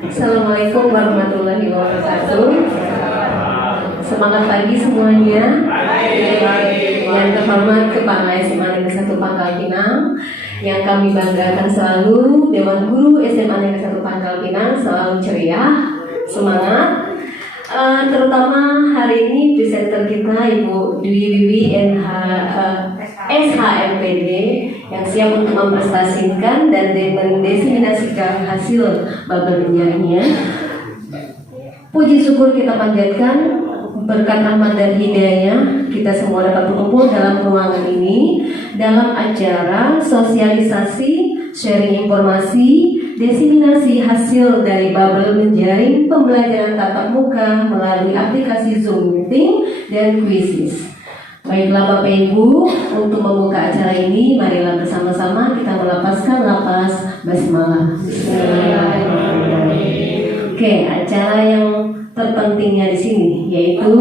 Assalamualaikum warahmatullahi wabarakatuh. Semangat pagi semuanya. Yang terhormat Kepala SMA Negeri 1 Pangkal Pinang, yang kami banggakan selalu Dewan Guru SMA Negeri 1 Pangkal Pinang selalu ceria, semangat. Terutama hari ini presenter kita Ibu Dwi Wiwi SHMPD yang siap untuk memprestasikan dan mendesimasikan hasil babel menjaringnya. Puji syukur kita panjatkan, berkat rahmat dan hidayahnya kita semua dapat berkumpul dalam ruangan ini dalam acara sosialisasi, sharing informasi, diseminasi hasil dari babel menjaring pembelajaran tatap muka melalui aplikasi Zoom Meeting dan Quizzes. Baiklah Bapak Ibu, untuk membuka acara ini, marilah bersama-sama kita melapaskan lapas basmalah. Oke, acara yang terpentingnya di sini yaitu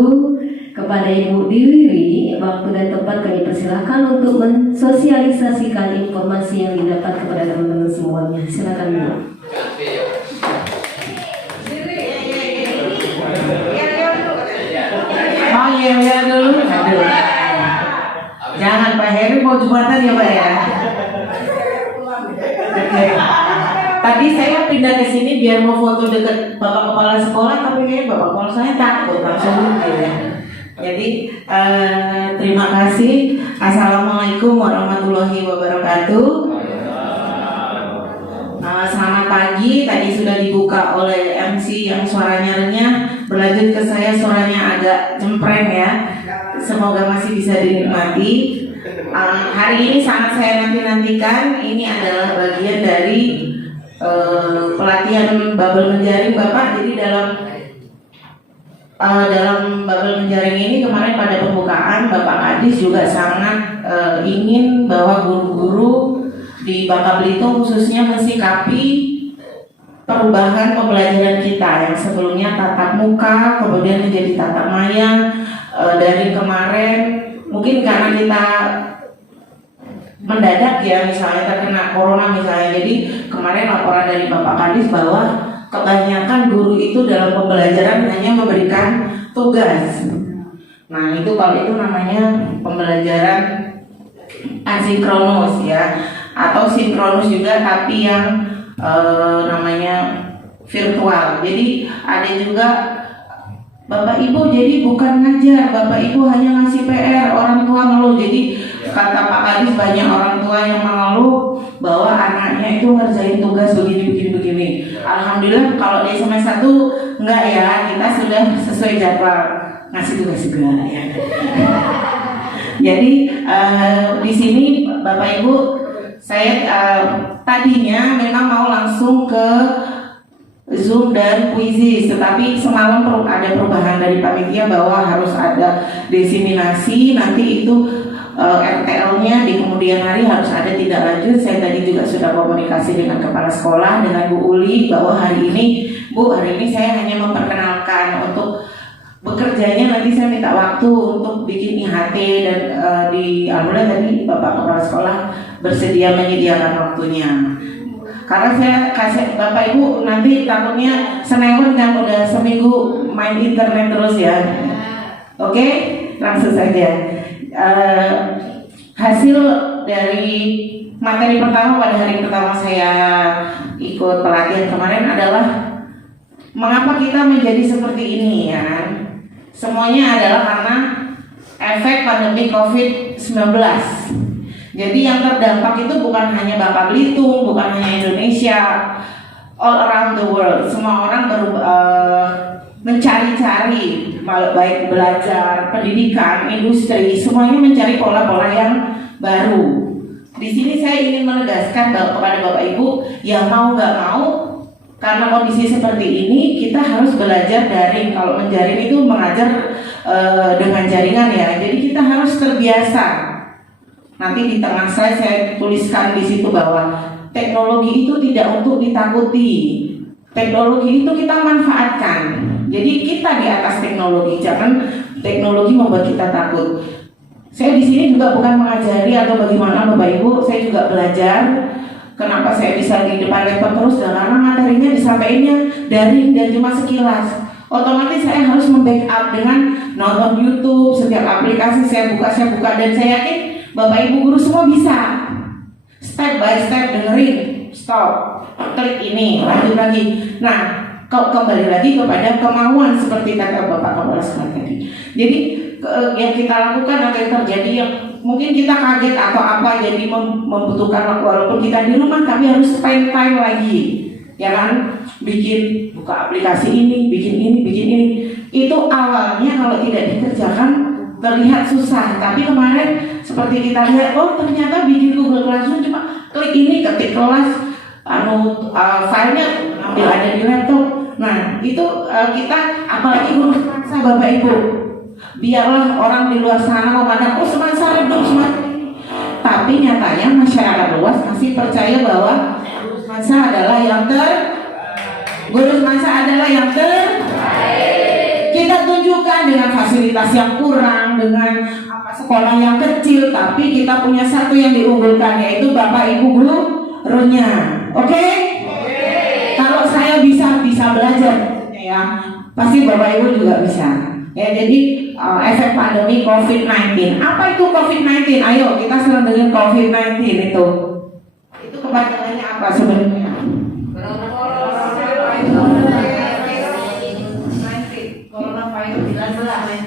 kepada Ibu Dewi, waktu dan tempat kami persilahkan untuk mensosialisasikan informasi yang didapat kepada teman-teman semuanya. Silakan Bu. Oh iya dulu. Aduh. Jangan Pak Heri mau jumatan ya Pak ya. Oke. Tadi saya pindah ke sini biar mau foto dekat Bapak Kepala Sekolah, tapi kayaknya Bapak Kepala saya takut langsung ya. Jadi terima kasih. Assalamualaikum warahmatullahi wabarakatuh. Selamat pagi. Tadi sudah dibuka oleh MC yang suaranya renyah. Berlanjut ke saya, suaranya agak cempreng ya. Semoga masih bisa dinikmati. Hari ini sangat saya nantikan. Ini adalah bagian dari pelatihan babel menjaring Bapak. Jadi dalam babel menjaring ini kemarin pada pembukaan Bapak Kadis juga sangat ingin bahwa guru-guru di Bangka Belitung khususnya mensikapi perubahan pembelajaran kita yang sebelumnya tatap muka kemudian menjadi tatap maya. Dari kemarin mungkin karena kita mendadak ya, misalnya terkena corona misalnya, jadi kemarin laporan dari Bapak Kadis bahwa kebanyakan guru itu dalam pembelajaran hanya memberikan tugas. Nah itu kalau itu namanya pembelajaran asinkronus ya, atau sinkronus juga tapi yang namanya virtual. Jadi ada juga Bapak Ibu jadi bukan ngajar, Bapak Ibu hanya ngasih PR, orang tua ngeluh. Jadi kata Pak Kadis banyak orang tua yang mengeluh bahwa anaknya itu ngerjain tugas begini. Alhamdulillah kalau di semester 1 enggak ya, kita sudah sesuai jadwal ngasih tugas juga ya. Jadi di sini Bapak Ibu saya tadinya memang mau langsung ke Zoom dan Quizzes, tetapi semalam ada perubahan dari panitia bahwa harus ada diseminasi, nanti itu RTL-nya di kemudian hari harus ada tindak lanjut. Saya tadi juga sudah komunikasi dengan kepala sekolah, dengan Bu Uli, bahwa hari ini saya hanya memperkenalkan untuk bekerjanya, nanti saya minta waktu untuk bikin IHT dan alhamdulillah tadi Bapak kepala sekolah bersedia menyediakan waktunya. Karena saya kasih Bapak Ibu nanti takutnya senewan kan udah seminggu main internet terus ya. Oke, langsung saja. Hasil dari materi pertama pada hari pertama saya ikut pelatihan kemarin adalah mengapa kita menjadi seperti ini ya. Semuanya adalah karena efek pandemi COVID-19. Jadi yang terdampak itu bukan hanya Bangka Belitung, bukan hanya Indonesia, all around the world. Semua orang mencari-cari, baik belajar, pendidikan, industri, semuanya mencari pola-pola yang baru. Di sini saya ingin menegaskan kepada Bapak Ibu yang mau nggak mau, karena kondisi seperti ini kita harus belajar daring. Kalau menjaring itu mengajar dengan jaringan ya, jadi kita harus terbiasa. Nanti di tengah saya tuliskan di situ bahwa teknologi itu tidak untuk ditakuti. Teknologi itu kita manfaatkan. Jadi kita di atas teknologi, jangan teknologi membuat kita takut. Saya di sini juga bukan mengajari atau bagaimana Bapak Ibu, saya juga belajar. Kenapa saya bisa di depan laptop terus? Karena materinya disampaikannya daring dan cuma sekilas. Otomatis saya harus membackup dengan nonton YouTube, setiap aplikasi saya buka dan saya yakin Bapak Ibu guru semua bisa step by step dengerin, stop, klik ini, lanjut lagi. Nah, kembali lagi kepada kemauan seperti kata Bapak Kepala Sekolah tadi. Jadi yang kita lakukan akan terjadi yang mungkin kita kaget atau apa, jadi membutuhkan walaupun kita di rumah kami harus spend time lagi, ya kan? Bikin buka aplikasi ini, bikin ini. Itu awalnya kalau tidak dikerjakan terlihat susah, tapi kemarin seperti kita lihat, oh ternyata bikin Google Classroom cuma klik ini, ketik kelas, filenya ambil ada di laptop. Nah itu kita apalagi guru semansa Bapak Ibu, biarlah orang di luar sana memandang oh semansa redup semansa, tapi nyatanya masyarakat luas masih percaya bahwa guru semansa adalah yang kita tunjukkan dengan fasilitas yang kurang, dengan sekolah yang kecil, tapi kita punya satu yang diunggulkan, yaitu Bapak Ibu gurunya. Oke? Kalau saya bisa belajar, ya pasti Bapak Ibu juga bisa. Ya, jadi efek pandemi COVID-19. Apa itu COVID-19? Ayo kita sering dengan COVID-19 itu. Itu kepanjangannya apa sebenarnya?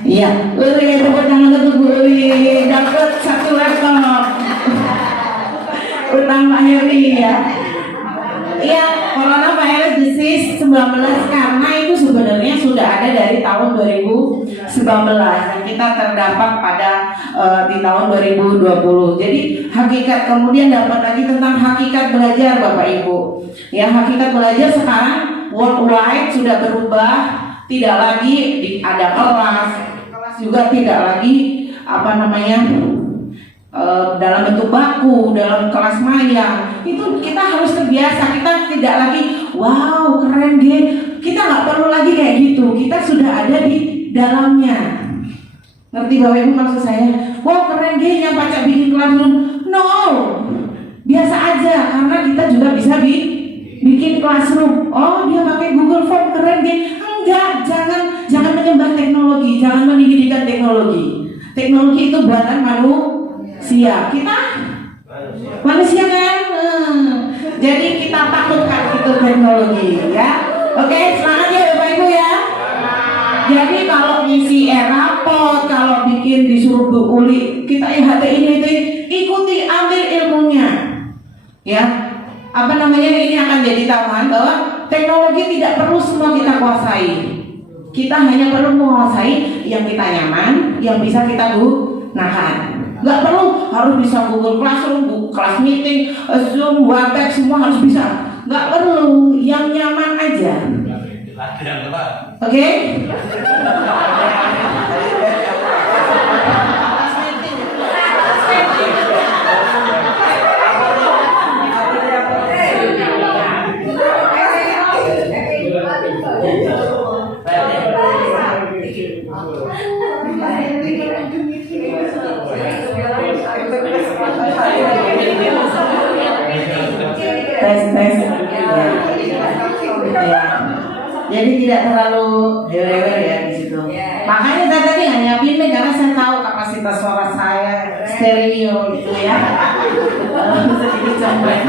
Iya, tepuk tangan untuk Bu Uli, dapat 1 laptop. Utang Pak Heri ya. Iya, coronavirus disease 19 karena itu sebenarnya sudah ada dari tahun 2019 dan kita terdapat pada di tahun 2020. Jadi hakikat kemudian dapat lagi tentang hakikat belajar Bapak Ibu. Ya, hakikat belajar sekarang worldwide sudah berubah, tidak lagi ada kelas juga tidak lagi dalam bentuk baku, dalam kelas maya. Itu kita harus terbiasa, kita tidak lagi wow keren deh, kita nggak perlu lagi kayak gitu, kita sudah ada di dalamnya. Ngerti Bapak Ibu maksud saya? Wow keren deh yang Pak bikin classroom. No, biasa aja, karena kita juga bisa bikin classroom. Oh dia pakai Google Form, keren deh. Enggak, jangan menyembah teknologi, jangan meninggikan teknologi. Teknologi itu buatan manusia. Kita manusia kan? Jadi kita takutkan itu teknologi, ya. Oke, semangat ya Bapak Ibu ya. Jadi kalau ngisi rapot, kalau bikin disuruh Bu Uli, kita IHT ini ikuti, ambil ilmunya. Ya. Ini akan jadi tambahan bahwa teknologi tidak perlu semua kita kuasai. Kita hanya perlu menguasai yang kita nyaman, yang bisa kita gunakan. Nggak perlu harus bisa Google Classroom, Class Meeting, Zoom, Webex, semua harus bisa. Nggak perlu, yang nyaman aja. Oke? Tes. Ya. Jadi tidak terlalu rewel ya di situ. Makanya saya tadi nggak nyiapin nih karena saya tahu kapasitas suara saya stereo gitu ya. Sedikit cempreng.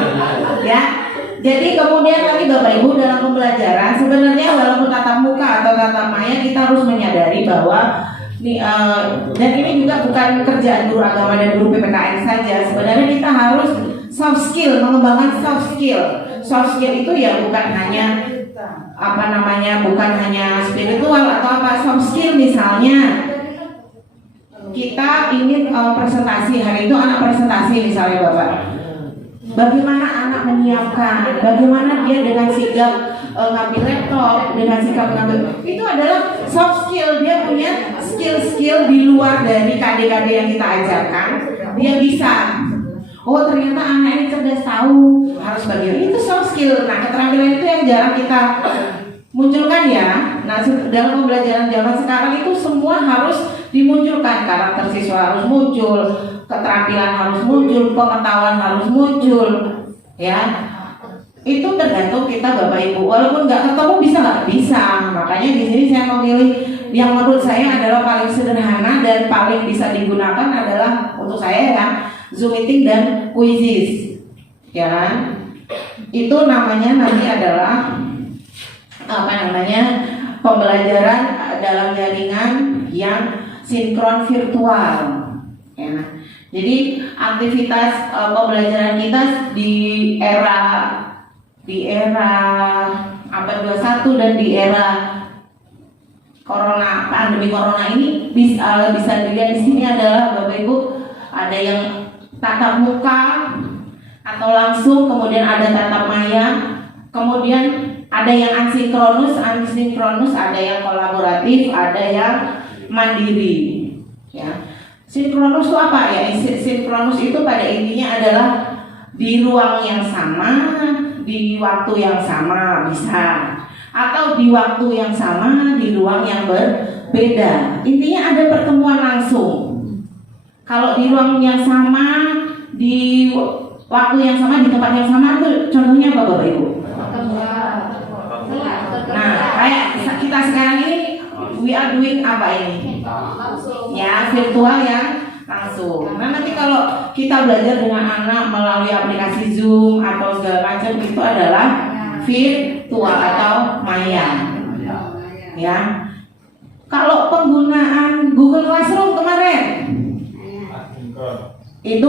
Ya. Jadi kemudian lagi Bapak Ibu dalam pembelajaran sebenarnya walaupun tatap muka atau tatap maya kita harus menyadari bahwa dan ini juga bukan kerjaan guru agama dan guru PPKN saja. Sebenarnya kita harus soft skill, mengembangkan soft skill. Soft skill itu ya bukan hanya bukan hanya spiritual atau apa. Soft skill misalnya kita ingin presentasi, hari itu anak presentasi misalnya Bapak. Bagaimana anak menyiapkan, bagaimana dia dengan sigap ngambil laptop, dengan sikap ngambil, itu adalah soft skill. Dia punya skill-skill di luar dari KD-KD yang kita ajarkan. Dia bisa, oh ternyata anak ini cerdas, tahu harus bagaimana, itu soft skill. Nah keterampilan itu yang jarang kita munculkan ya. Nah dalam pembelajaran zaman sekarang itu semua harus dimunculkan. Karakter siswa harus muncul, keterampilan harus muncul, pengetahuan harus muncul, ya. Itu tergantung kita Bapak Ibu. Walaupun nggak ketemu bisa nggak? Bisa. Makanya di sini saya memilih yang menurut saya adalah paling sederhana dan paling bisa digunakan adalah untuk saya ya Zoom meeting dan quizzes. Ya kan? Itu namanya nanti adalah pembelajaran dalam jaringan yang sinkron virtual. Ya. Jadi aktivitas pembelajaran kita di era abad 21 dan di era pandemi corona ini bisa dilihat di sini adalah Bapak Ibu ada yang tatap muka atau langsung, kemudian ada tatap maya, kemudian ada yang asinkronus, ada yang kolaboratif, ada yang mandiri. Ya. Sinkronus itu apa ya? Sinkronus itu pada intinya adalah di ruang yang sama, di waktu yang sama bisa, atau di waktu yang sama di ruang yang berbeda. Intinya ada pertemuan langsung. Kalau di ruang yang sama, di waktu yang sama, di tempat yang sama, itu contohnya apa Bapak Ibu? Nah, kayak kita sekarang ini we are doing apa ini? Ya, virtual yang langsung. Nah, nanti kalau kita belajar dengan anak melalui aplikasi Zoom atau segala macam itu adalah virtual atau maya. Ya. Kalau penggunaan Google Classroom kemarin itu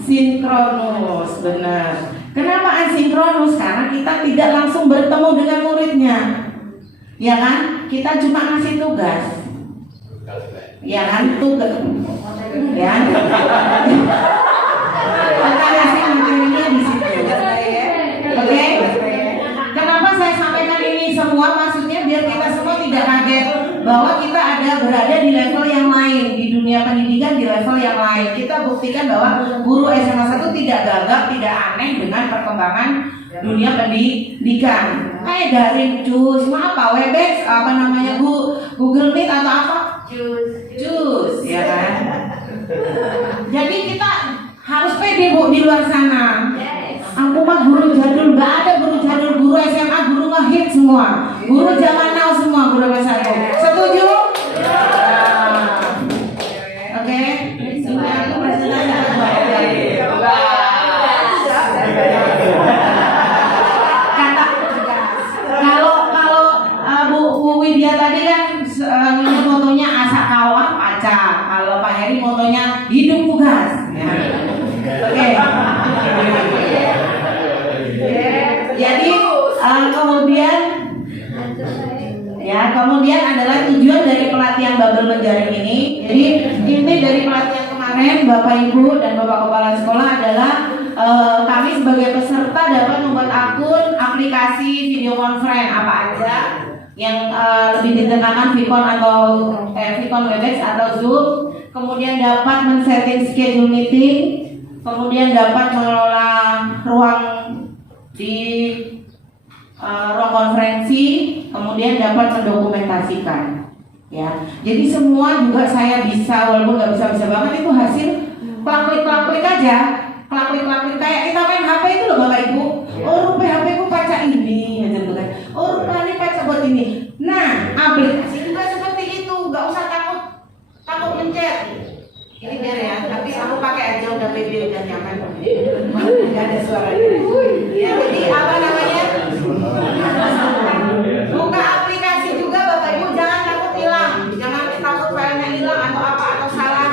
asinkronus, benar. Kenapa asinkronus? Karena kita tidak langsung bertemu dengan muridnya. Ya kan? Kita cuma ngasih tugas. Ya kan? Tugas. Ya. Kita kasih materinya di situ. Oke? Kenapa saya sampaikan ini semua? Maksudnya biar kita semua tidak kaget bahwa kita berada di level yang lain, di dunia pendidikan di level yang lain. Kita buktikan bahwa guru SMA 1 tidak gagap, tidak aneh dengan perkembangan dunia pendidikan. Kayak daring cus, apa Webex, apa namanya Google Meet atau apa? Cus, ya kan? Jadi kita harus pede Bu di luar sana. Aku mah guru jadul, nggak ada guru jadul, guru SMA, guru ngehit semua, guru zaman now semua, guru SMA 1. Setuju? Oke. Ini aku presentasi kalau Bu Widya tadi kan motonya asa kawah paca, kalau Pak Heri motonya hidup tugas. Ya. Oke. Jadi kemudian adalah tujuan dari pelatihan Babel Menjaring ini. Jadi inti dari pelatihan kemarin Bapak Ibu dan Bapak Kepala Sekolah adalah kami sebagai peserta dapat membuat akun aplikasi video conference apa aja yang lebih ditekankan Vicon atau Vicon Webex atau Zoom. Kemudian dapat men-setting schedule meeting, kemudian dapat mengelola ruang di ruang konferensi, kemudian dapat mendokumentasikan. Ya, jadi semua juga saya bisa, walaupun nggak bisa banget itu hasil klik aja, klik kayak kita main HP itu loh Bapak Ibu. Oh rupanya HP ku paca ini, aja tuh kan. Oh rupanya paca buat ini. Nah, aplikasi juga seperti itu, nggak usah takut mencet. Ini biar ya, tapi aku pakai aja udah pede udah nyaman. Nggak ada suaranya. Ya, jadi apa namanya? Buka aplikasi juga Bapak Ibu, jangan takut hilang, jangan takut filenya hilang atau apa atau salah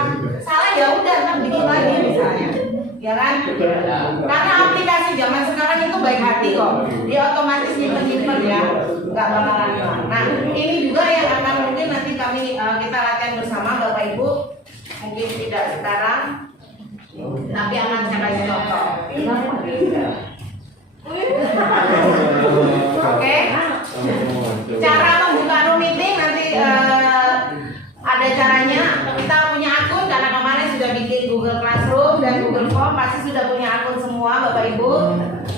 ya udah kan bikin lagi misalnya, ya kan? Karena aplikasi zaman sekarang itu baik hati kok, dia otomatis nyimpen ya, nggak bakalan hilang. Nah ini juga yang akan mungkin nanti kita latihan bersama Bapak Ibu, mungkin tidak sekarang, tapi akan saya kasih contoh. Oke. Cara membuka room meeting nanti ada caranya. Kita punya akun karena kemarin sudah bikin Google Classroom dan Google Form, pasti sudah punya akun semua Bapak Ibu.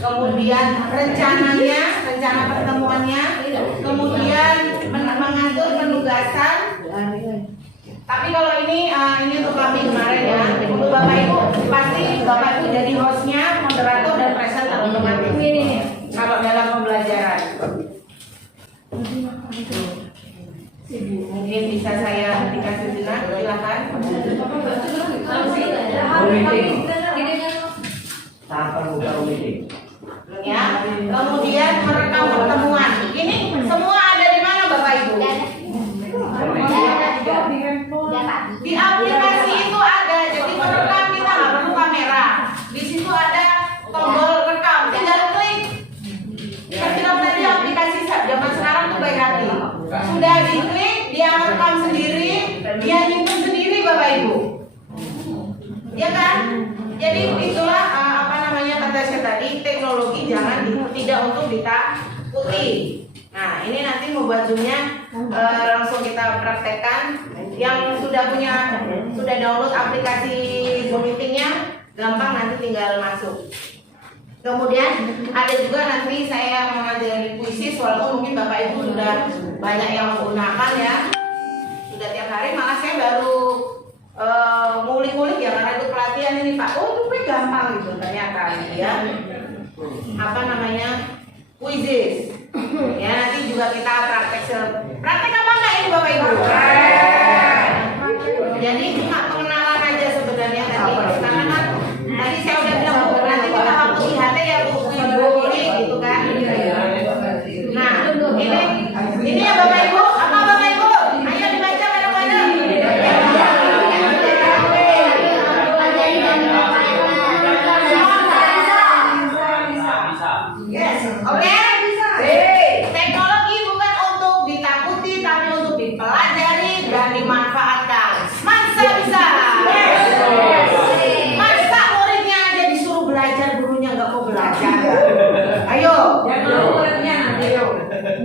Kemudian rencana pertemuannya, kemudian mengatur penugasan. Tapi kalau ini untuk kami kemarin ya, untuk Bapak Ibu pasti Bapak Ibu jadi hostnya, moderator dan presenter. otomatis ini kalau dalam pembelajaran. Mungkin bisa saya dikasih sejenak, silakan. Ya, kemudian merekam pertemuan. Ini semua ada di mana Bapak Ibu? Di aplikasi itu ada, jadi merekam kita nggak perlu kamera. Di situ ada tombol rekam, tinggal klik. Saya bilang tadi aplikasi zaman sekarang tuh baik hati. Sudah diklik, dia rekam sendiri, dia nyimpen sendiri Bapak Ibu. Ya kan? Jadi itulah apa namanya kata saya tadi, teknologi jangan tidak untuk ditakuti. Nah ini nanti membuat zoomnya langsung kita praktekkan. Yang sudah download aplikasi Zoom meetingnya, gampang nanti tinggal masuk. Kemudian ada juga nanti saya mengajari puisi, walaupun mungkin Bapak Ibu sudah banyak yang menggunakan ya, sudah tiap hari. Malah saya baru ngulik-ngulik ya, karena itu pelatihan ini Pak. Oh itu gampang gitu ternyata ya. Apa namanya, puisi. Ya nanti juga kita praktek apa enggak ini Bapak Ibu? Jadi cuma pengenalan aja sebenarnya tadi. Karena kan tadi saya udah bilang Bu, nanti kita waktu IHT ya Bu, gitu kan. Nah ini ya Bapak Ibu, apa Bapak Ibu? Ayo dibaca bareng-bareng. Yes, oke. Teknologi bukan untuk ditakuti, tapi untuk dipelajari dan dimanfaatkan. Masa bisa? Masa muridnya aja disuruh belajar, gurunya nggak mau belajar? Ayo.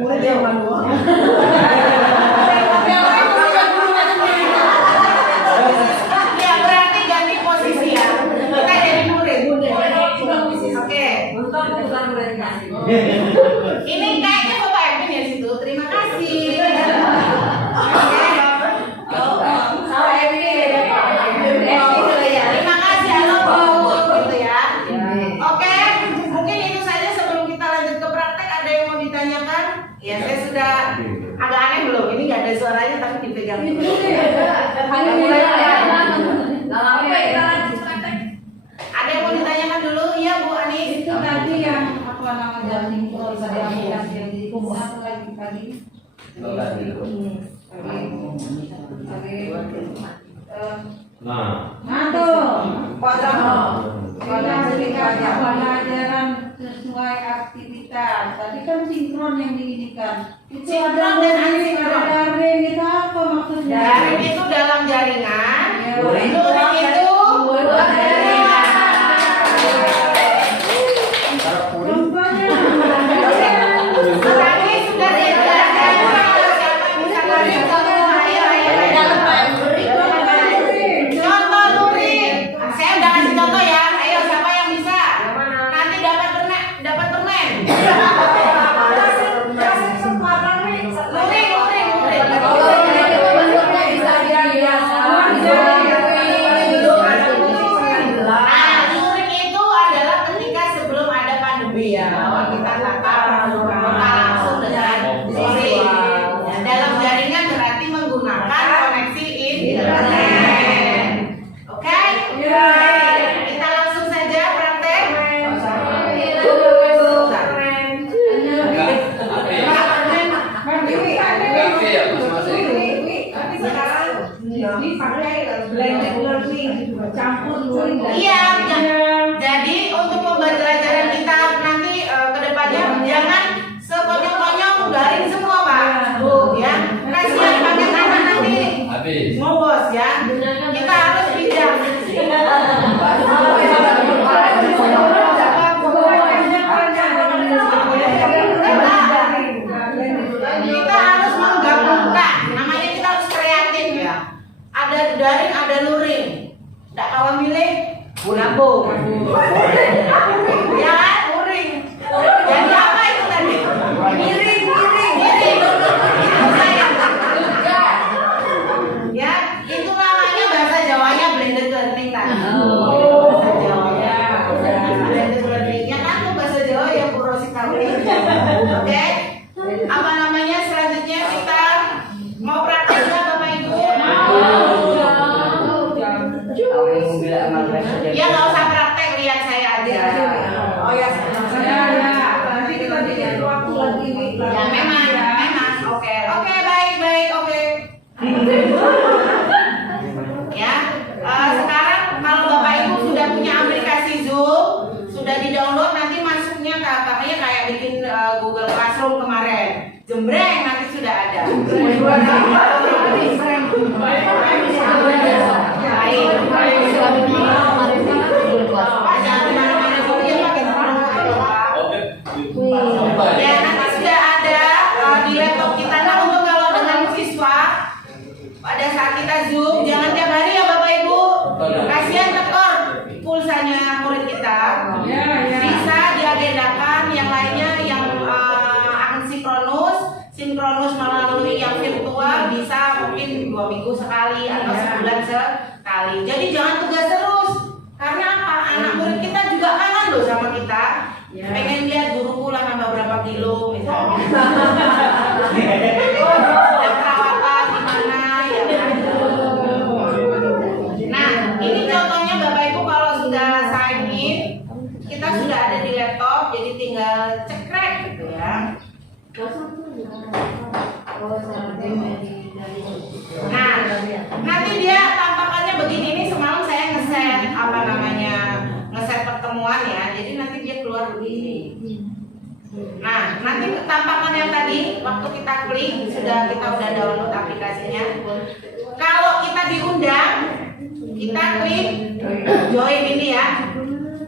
Muridnya bukan ya berarti ganti posisi ya. Kita jadi murid. Oke. Ini kayaknya Bapak Edwin ya situ. Terima kasih. Terima kasih halo Bu, gitu ya. Oke, mungkin itu saja sebelum kita lanjut ke praktek. Ada yang mau ditanyakan? Ya saya sudah agak aneh belum? Ini nggak ada suaranya tapi dipegang. Ada yang mau ditanyakan dulu? Iya Bu Ani. Itu tadi yang apa namanya bisa diaplikasi yang di satu lagi tadi. Pelajaran sesuai aktivitas. Tadi kan sinkron yang diinikan. Itu Sinkron dan asinkron. Daring itu apa maksudnya? Daring itu dalam jaringan. Luring itu tadi sudah dijelaskan siapa yang bisa kasih contoh. Contoh luring. Saya udah kasih contoh ya. Ayo siapa yang bisa? Nanti dapat permen. Luring itu adalah ketika sebelum ada pandemi ya. Kita tatap langsung dengan luring. Dalam jaringan berarti menggunakan koneksi internet. Oke? Kita langsung saja praktek. Iya, jadi untuk pembelajaran kita nanti ke depannya jangan sekonyong-konyong garing semua Pak, Bu ya. Kasihan pakai tangan nanti ngobos ya. Kita harus bijak. Kita harus menggabungkan. Namanya kita harus kreatif ya. Ada daring, ada luring. Tidak kawan milih, gabung. Ya kan, luring. Jadi apa itu tadi? Miring. Itu saya. Ya, itu namanya bahasa Jawanya blended learning tadi. Bahasa Jawanya blended learning. Ya kan, itu bahasa Oke, apa namanya selanjutnya kita mau praktek nggak Bapak Ibu? Ya nggak usah praktek, lihat saya aja. Oh ya, nanti kita bikin waktu lagi. Ya memang. Oke, baik, oke. Ya, sekarang kalau Bapak Ibu sudah punya aplikasi Zoom, sudah di-download, nanti masuknya ke makanya kayak bikin Google Classroom kemarin. Jembreng nanti sudah ada. Ya, nanti sudah ada di laptop kita. Nah, untuk kalau dengan siswa pada saat kita Zoom, jangan tiap hari ya Bapak Ibu. Kasihan tekor pulsanya murid kita. Bisa diagendakan yang lainnya yang sinkronus melalui yang virtual bisa mungkin 2 minggu sekali atau sebulan sekali. Jadi jangan tugas terus. Karena apa? Anak murid kita juga kangen loh sama kita. Pengen lihat guruku lah nambah berapa kilo misalnya. Dan perawatan gimana ya kan? Nah, ini contohnya Bapak Ibu kalau sudah sign in, kita sudah ada di laptop, jadi tinggal cekrek gitu ya. Nah, nanti dia tampakannya begini. Ini semalam saya ngeset pertemuan ya. Jadi nanti dia keluar begini. Nah, nanti tampakan yang tadi waktu kita klik kita udah download aplikasinya. Kalau kita diundang, kita klik join ini ya.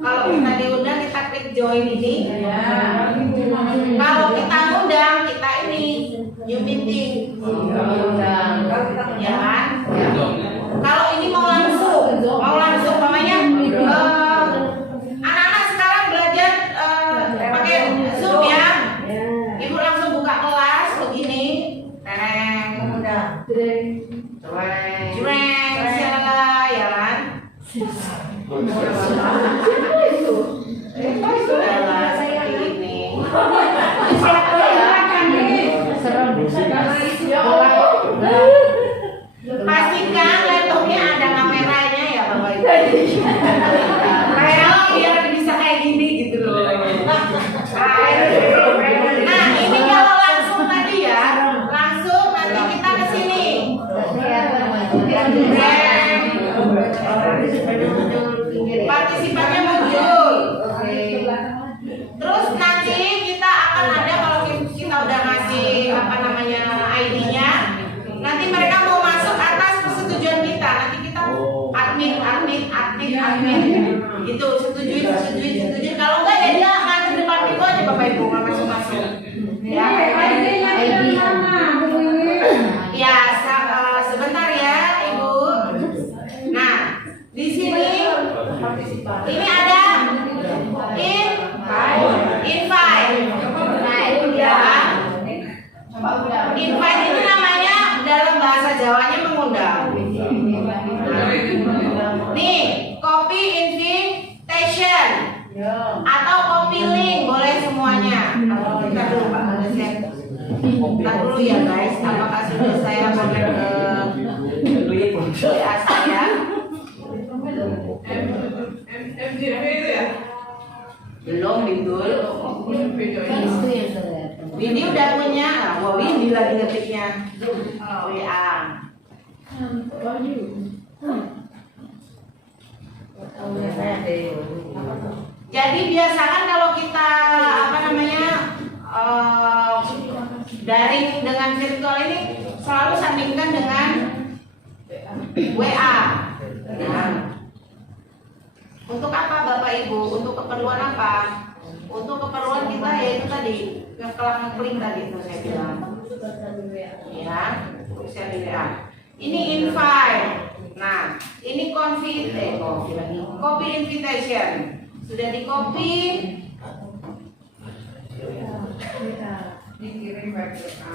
Kalau kita diundang, kita klik join ini. Kalau kita undang, kita ini new meeting. Ya kan? Kalau ini mau langsung namanya anak-anak sekarang belajar pakai Zoom ya. Ibu langsung buka kelas begini. Jreng, sialah ya kan? Sudahlah seperti ini. Pastikan laptopnya ada kameranya ya Bapak Ibu. Kayak biar bisa kayak gini gitu loh. Nah, ini kalau langsung tadi ya, langsung nanti kita ke sini. Partisipannya muncul. Terus nanti kita akan ada kalau kita udah ngasih ID-nya, nanti mereka mau masuk atas persetujuan kita. Nanti kita admin gitu, setujui. Kalau enggak ya dia akan ke depan itu aja Bapak Ibu nggak masuk. Ya. Ya, sebentar ya Ibu. Nah, di sini ini ada invite. Ya. Invite itu namanya dalam bahasa Jawanya mengundang. Nih, copy invitation atau copy link boleh semuanya. Kita dulu Pak, kita dulu ya guys. Apakah sudah saya komen ke WA saya? Belum Bindul. Windy udah punya. Wah, Windy lagi ngetiknya WA. Jadi biasakan kalau kita daring dengan virtual ini selalu sandingkan dengan WA. Ya. Untuk apa Bapak Ibu? Untuk keperluan apa? Untuk keperluan kita yaitu tadi ngeklik tadi itu saya bilang. Ya, share di WA. Ini invite. Nah, ini copy invitation. Sudah di copy.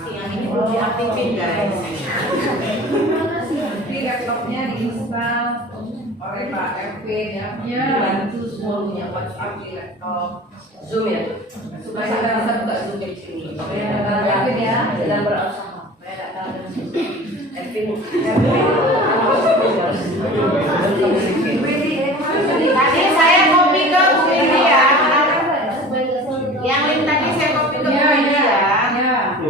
Yang ini belum diaktifin guys. Di laptopnya diinstal. oleh Pak Erwin ya, Ya. bantu semua punya WhatsApp di laptop, Zoom ya. supaya kita bisa buka Zoom di sini. Pak Erwin ya, sedang berusaha. Erwin. Tadi saya copy ke Bu Widi ya. Yang link tadi saya copy ke Bu Ya, Widi ya, ya. ya.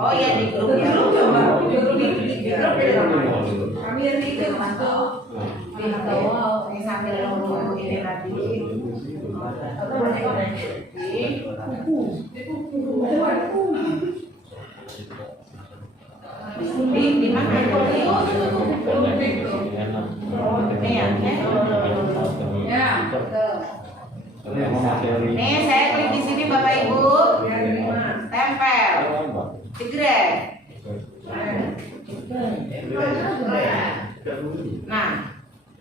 Oh ya di grup ya. Kami ribet masuk. Ini sambil nunggu ini tadi. Di mana? Ini ya. Ya, betul. Nih saya klik di sini Bapak Ibu. Ya, terima. Tempel. Jegrek. Nah,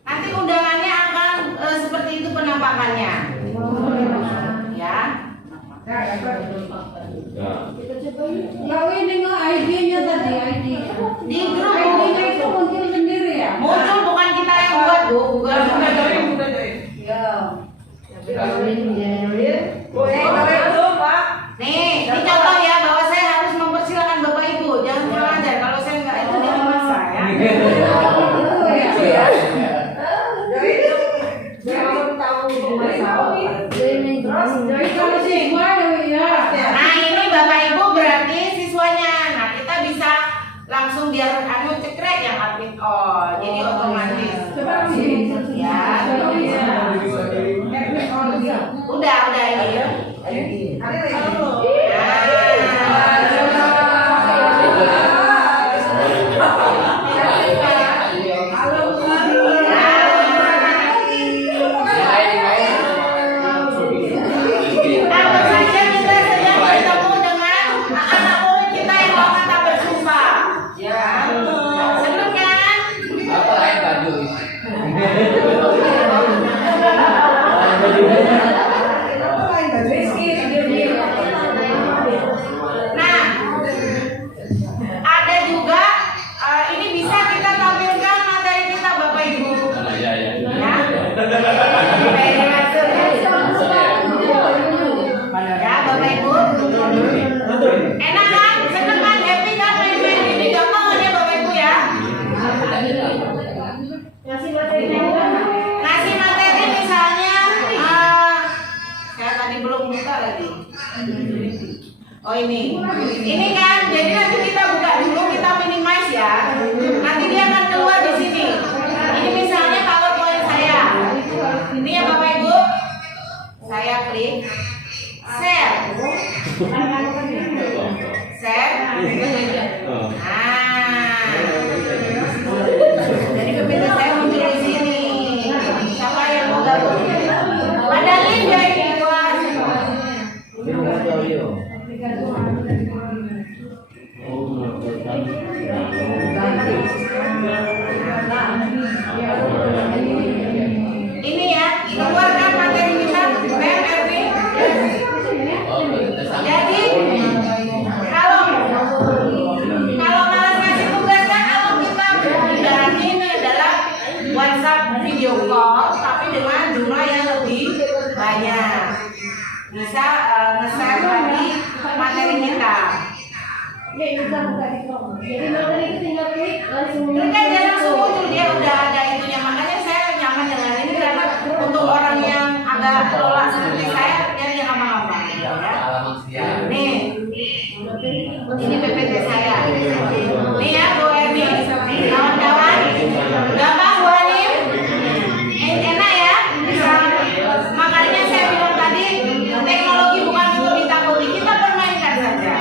nanti undangannya akan seperti itu penampakannya. Ya. Kalau ini nggak ID-nya tadi, ID. Di grup ID-nya itu muncul sendiri ya? muncul, bukan kita yang buat, Bu. Bukan. Ya. Nih, ini contoh ya bahwa saya harus mempersilakan Bapak Ibu. Jangan kurang ajar. Kalau saya nggak itu jangan maksa ya. Jadi kalau siswa ya. Nah, ini Bapak Ibu berarti siswanya. Nah, kita bisa langsung biar cekrek yang admin all. Jadi otomatis. Ya. Udah ini. Anggap saja kita sedang bertemu dengan anak murid kita yang akan tak bersumpah. Ya. Seneng kan? Nah, ada juga ini bisa kita tampilkan materi kita Bapak Ibu. Ya. Ya Bapak Ibu. Enak kan? Seneng kan? Happy kan? Main-main ini gampang kan ya Bapak Ibu ya? Ngasih materi misalnya saya tadi belum buka lagi. Oh ini kan jadi nanti kita buka dulu, kita minimize ya. Nanti dia akan keluar di sini. Ini misalnya PowerPoint saya. Ini ya Bapak Ibu. Saya klik share. Share. Nah. Jadi kemudian saya muncul di sini. Siapa yang mau gabung? Ada link ya ini kelas. Ini ya, keluarkan materi kita, BMRT. Jadi kalau malas ngasih tugas kan, kalau kita ibaratnya ini adalah WhatsApp video call, tapi dengan jumlah yang lebih banyak. Bisa nge-share lagi materi kita. Itu kan dia langsung muncul, dia udah ada itunya. Makanya saya nyaman dengan ini karena untuk orang yang agak kelola seperti saya, dia yang gampang-gampang. Ya. Nih, ini PPT saya. Nih ya, Bu Erni, kawan-kawan, gampang Bu Anim, enak ya. Makanya saya bilang tadi, teknologi bukan untuk ditakuti, kita permainkan saja.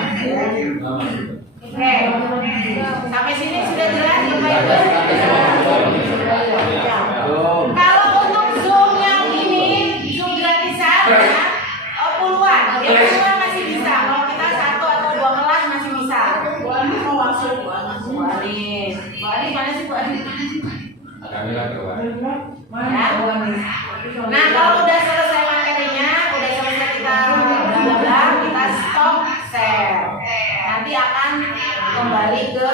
Oke, sampai sini sudah jelas Bapak Ibu. Kalau untuk Zoom yang ini, Zoom gratisan, ya, puluhan, yang puluhan masih bisa. Kalau kita 1 atau 2 kelas masih bisa. Mau langsung Bu Anis. Bu Anis mana sih Bu Anis? Ya. Nah kalau udah selesai materinya, udah selesai kita bla bla, kita stop share. Nanti akan kembali ke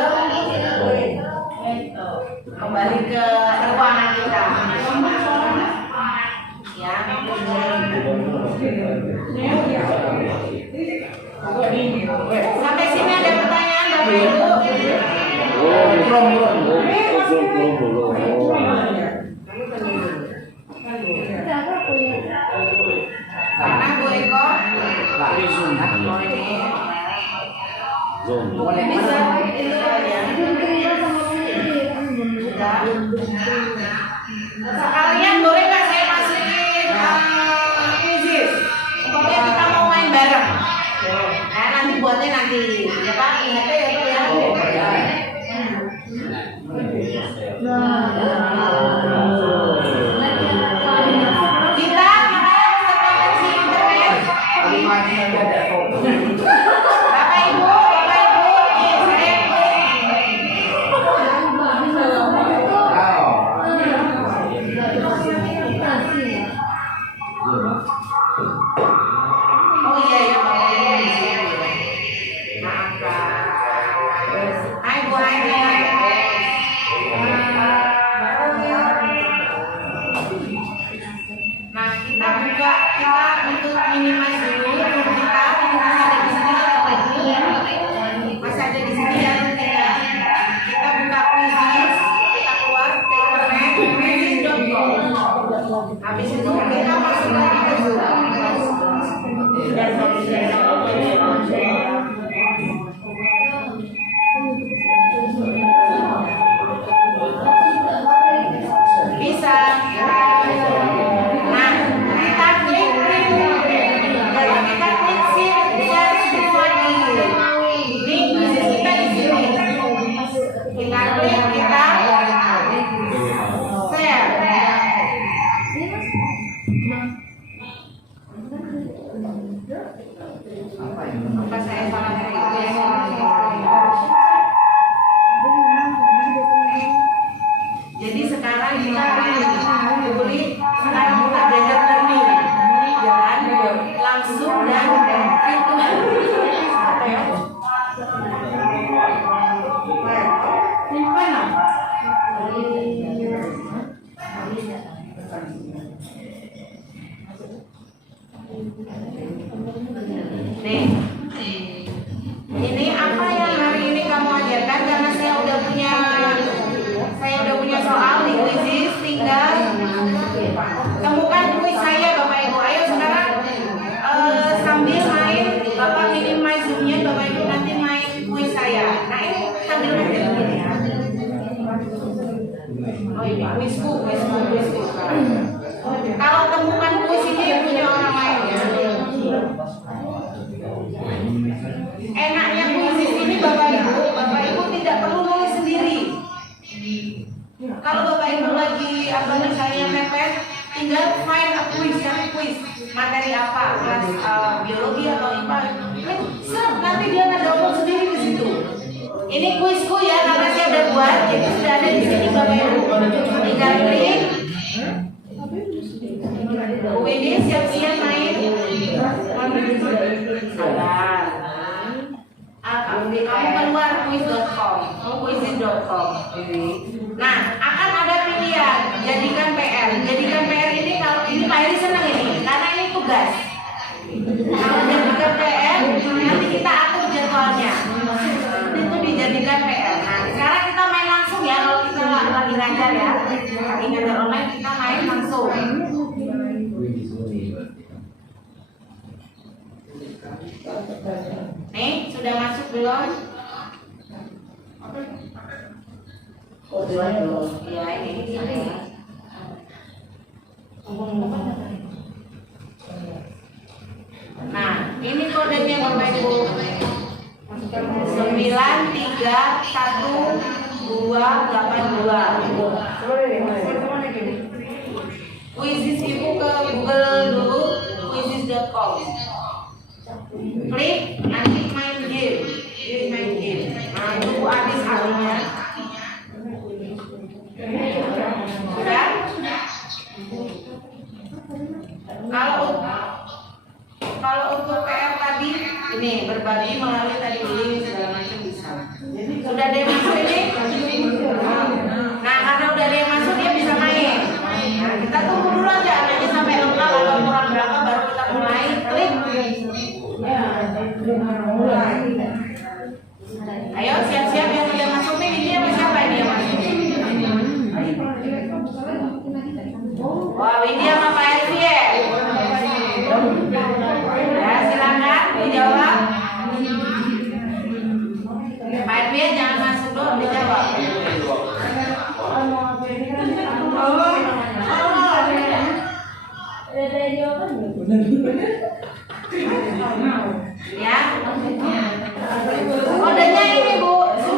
kembali ke ruangan kita. Ya. Sampai sini ada pertanyaan Bapak Ibu? Mana Bu Eko? Ini sekalian boleh nggak saya masukin kuisis? Pokoknya kita mau main bareng. Nah nanti buatnya nanti, ya Pak, ingatnya ya Pak ya. Kita frekuensi internet. Bapak Ibu, oh iya ya Pak. Hai Bu Aini. Nah kita buka, kita untuk minimize dulu room kita masih ada di sini ya Pak Ibu. Masih ada di sini ya room kita. Kita buka kuisis, kita keluar ke internet kuisis.com. Habis itu kita masuk lagi ke Zoom. Bisa. Nah, kita klik kalau kita klik share dia semua di kuisis kita di sini. Kita klik, kita share. Apa saya salah jadi sekarang kita beli, sekarang kita belajar learning, jalan langsung dan virtual. Nih, ini apa yang hari ini kamu ajarkan? Karena saya udah punya soal di kuisis, tinggal temukan kuis saya Bapak Ibu. Ayo sekarang sambil main, Bapak minimize zoom-nya, Bapak Ibu nanti main kuis saya. Nah ini sambil main begini ya. Oh ini kuisku. Kalau temukan kuis ini punya orang lain ya. Enaknya kuisis ini Bapak Ibu tidak perlu nulis sendiri. Kalau Bapak Ibu lagi misalnya mepet, tinggal find a quiz, cari kuis materi apa, kelas biologi atau IPA. Nanti dia nge-download sendiri di situ. Ini kuisku ya, karena saya udah buat, jadi sudah ada di sini Bapak Ibu. Tinggal klik. UID siap-siap main. Sabar. Kamu keluar quiz.com, quiz.com. Nah, akan ada pilihan jadikan PR. Jadikan PR ini kalau ini Pak Heri senang ini, karena ini tugas. Kalau jadikan PR, nanti kita atur jadwalnya. Itu dijadikan PR. Nah, sekarang kita main langsung ya. Kalau kita lagi ngajar ya, lagi ngajar online kita main langsung. Nih, sudah masuk belum? Ya ini. Nah, ini kodenya Bapak Ibu. 9311282. Kuisis Ibu ke Google dulu, kuisis.com. Klik, nanti main game. Nah, itu Bu Adis artinya. Sudah? Kalau untuk PR tadi, ini berbagi melalui tadi link segala macam bisa. Sudah ada yang masuk ini? Nah, Ayo siap-siap yang udah masuk nih, ini sama siapa ini yang masuk? Wah, Windy sama Pak Elvi ya? Ya, silakan dijawab. Pak Elvi jangan masuk dulu, dijawab. Ya. Kodenya ini Bu, 93122.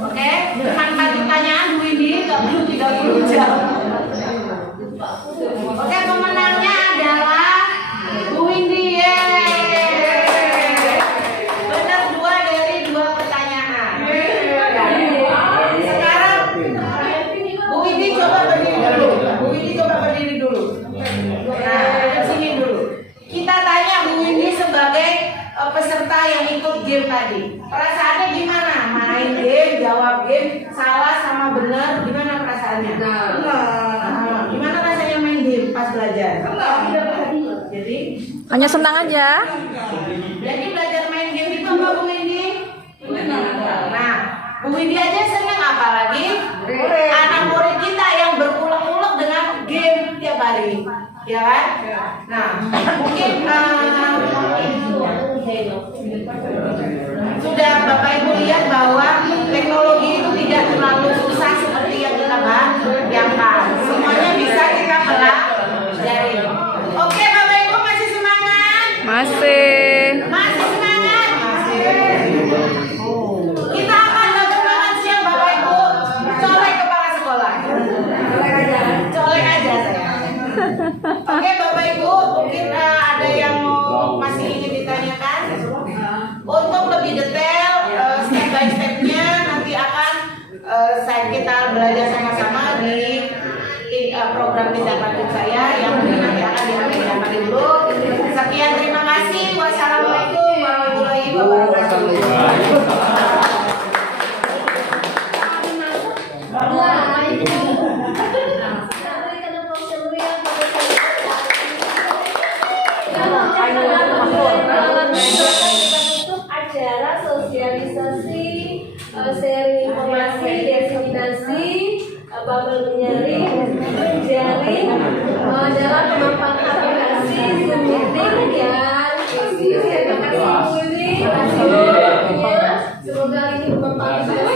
Oke, cuma 4 pertanyaan Bu Windy, nggak perlu 30 jam. Oke, pemenangnya adalah Bu Windy. Benar 2 dari 2 pertanyaan. Sekarang Bu Windy coba berdiri dulu. Bu Windy coba berdiri dulu. Nah, ke sini dulu. Kita tanya Bu Windy sebagai peserta yang ikut game tadi. Perasaannya gimana? Main game, jawab game, salah sama benar, gimana perasaannya? Nah, gimana rasanya main game pas belajar? Jadi Hanya senang aja. Jadi belajar main game itu apa Bu Windy? Nah, Bu Windy aja senang, apalagi anak murid kita yang berulek-ulek dengan game tiap hari, ya kan? Nah, mungkin sudah Bapak Ibu lihat bahwa teknologi itu tidak terlalu susah seperti yang kita bayangkan. Semuanya bisa kita pelajari. Oke, Bapak Ibu masih semangat? Masih. Masih semangat? Kita akan lakukan makan siang Bapak Ibu. Colek kepala sekolah. Colek aja saya. Oke Bapak Ibu, mungkin ada yang masih ingin ditanyakan. Untuk lebih detail step by stepnya nanti akan kita belajar sama-sama di program tindak lanjut saya yang nanti akan diambil dulu. Sekian, terima kasih. Wassalamualaikum warahmatullahi wabarakatuh. Acara sosialisasi, sharing informasi, diseminasi, bubble menyaring, menjaring dalam pemanfaatan aplikasi Zoom meeting ya. Terima kasih Bu Windy, semoga ini bermanfaat.